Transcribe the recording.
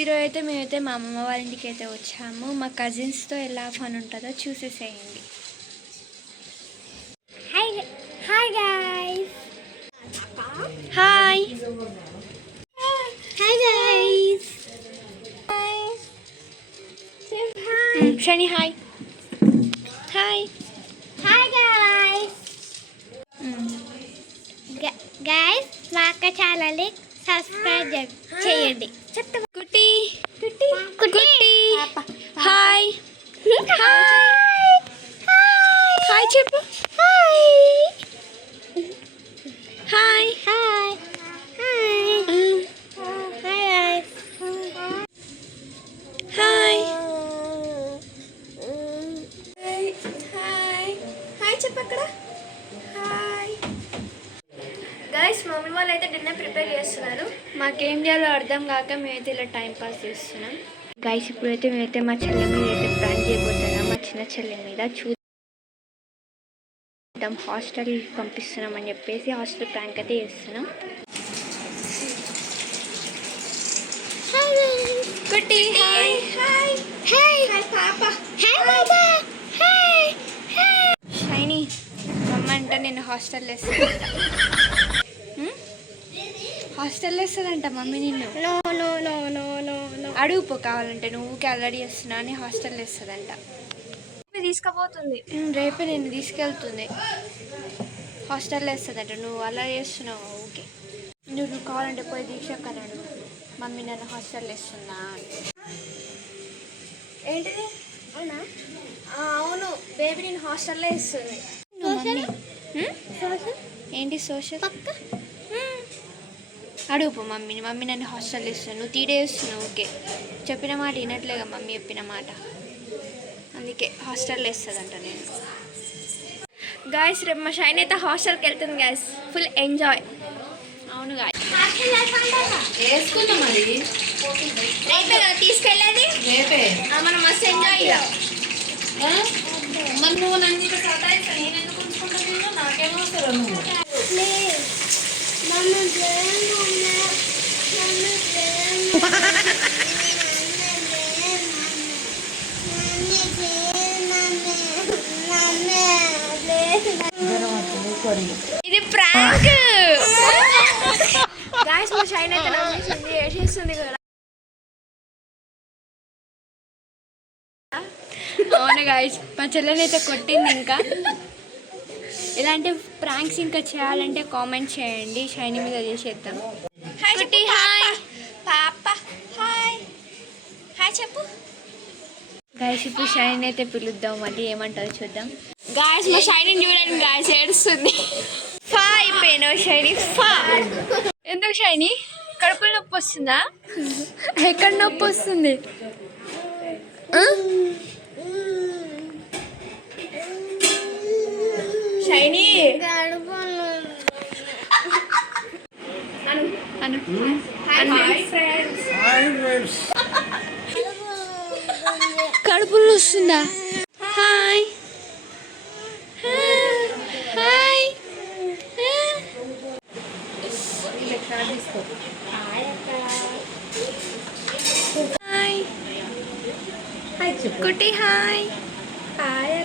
ఈరోజు అయితే మేమైతే మా అమ్మమ్మ వాళ్ళ ఇంటికి అయితే వచ్చాము. మా కజిన్స్తో ఎలా ఫన్ ఉంటుందో చూసేసేయండి. Hi hi guys. Hi hi guys. Shani hi. Hi hi guys. Guys మా అక్క ఛానల్ని సబ్స్క్రైబ్ చేయండి. కుట్టి కుట్టి కుట్టి హాయ్ హాయ్ చెప్పు. Hi hi hi hi hi hi hi చెప్పు అక్కడ. హాయ్ గైస్ మమ్మీ వాళ్ళు అయితే డిన్నర్ ప్రిపేర్ చేస్తున్నారు. మాకేం చేయాలో అర్థం కాక మేమైతే ఇలా టైం పాస్ చేస్తున్నాం. గైస్ ఇప్పుడైతే మేమైతే మా చెల్లె మీద అయితే ప్రాంక్ చేయబోతున్నాం. మా చిన్న చెల్లె మీద చూద్దాం. హాస్టల్ పంపిస్తున్నాం అని చెప్పేసి హాస్టల్ ప్రాంక్ అయితే చేస్తున్నాం. కుట్టి హాయ్ హాయ్ హాయ్ హాయ్ పాప హాయ్ బాబా హాయ్ హాయ్. షైనీ మమ్మ అంట నేను హాస్టల్లో వేస్తానంట. హాస్టల్లో వేస్తుందంట మమ్మీ నిన్ను. No no no no no no అడుగుపో కావాలంటే. నువ్వుకి అల్లడి చేస్తున్నా అని హాస్టల్లో వేస్తుందంట. తీసుకుపోతుంది రేపే నేను తీసుకెళ్తుంది. హాస్టల్లో వేస్తుందంట. నువ్వు అలా చేస్తున్నావు ఓకే. నువ్వు కావాలంటే పోయి దీక్షక్కని అడుగు మమ్మీ నన్ను హాస్టల్లో వేస్తున్నా. ఏంటిది అవునా? అవును బేబీ నేను హాస్టల్లో వేస్తుంది. ఏంటి సోషల్ పక్క అడుగుపో మమ్మీని. మమ్మీ నన్ను హాస్టల్లో ఇస్తున్నాను. నువ్వు 3 days ఇస్తున్నావు ఓకే. చెప్పిన మాట వినట్లేగా మమ్మీ చెప్పిన మాట. అందుకే హాస్టల్లో వేస్తుందంట నేను. గాయస్ రేపు మా షైన్ అయితే హాస్టల్కి వెళ్తుంది గాయస్. Full enjoy. అవును గాయస్ తీసుకెళ్ళేది మనం మస్తు ఎంజాయ్. నువ్వు నన్ను సతాయిస్తా నేను ఎందుకు ఉంచుకుంటా? నాకేమో వస్తారు నువ్వు. ఇది ప్రాంక్ గాయస్. మా షైన్ అయితే నమ్మేసింది ఏసేస్తుంది కదా. అవును గాయస్ మా చెల్లెని అయితే కొట్టింది. ఇంకా ఇలాంటి ప్రాంక్స్ ఇంకా చేయాలంటే కామెంట్ చేయండి. షైనీ మీద చేసేద్దాం. హాయ్ కుట్టి హాయ్ పాప హాయ్ హాయ్ చెప్పు. గాయస్ ఇప్పుడు షైనీ అయితే పిలుద్దాం. మళ్ళీ ఏమంటారో చూద్దాం. గాయస్ మా షైనీ చూడండి గాయస్ ఏడుస్తుంది. ఫా అయిపోయినావు షైనీ ఫా. ఎందుకు షైనీ కడుపులో నొప్పి వస్తుందా? ఎక్కడ నొప్పి వస్తుంది? షైనీ కడుపులో వస్తుందా? హాయ్ హాయ్ హాయ్ కుట్టి హాయ్ హాయ్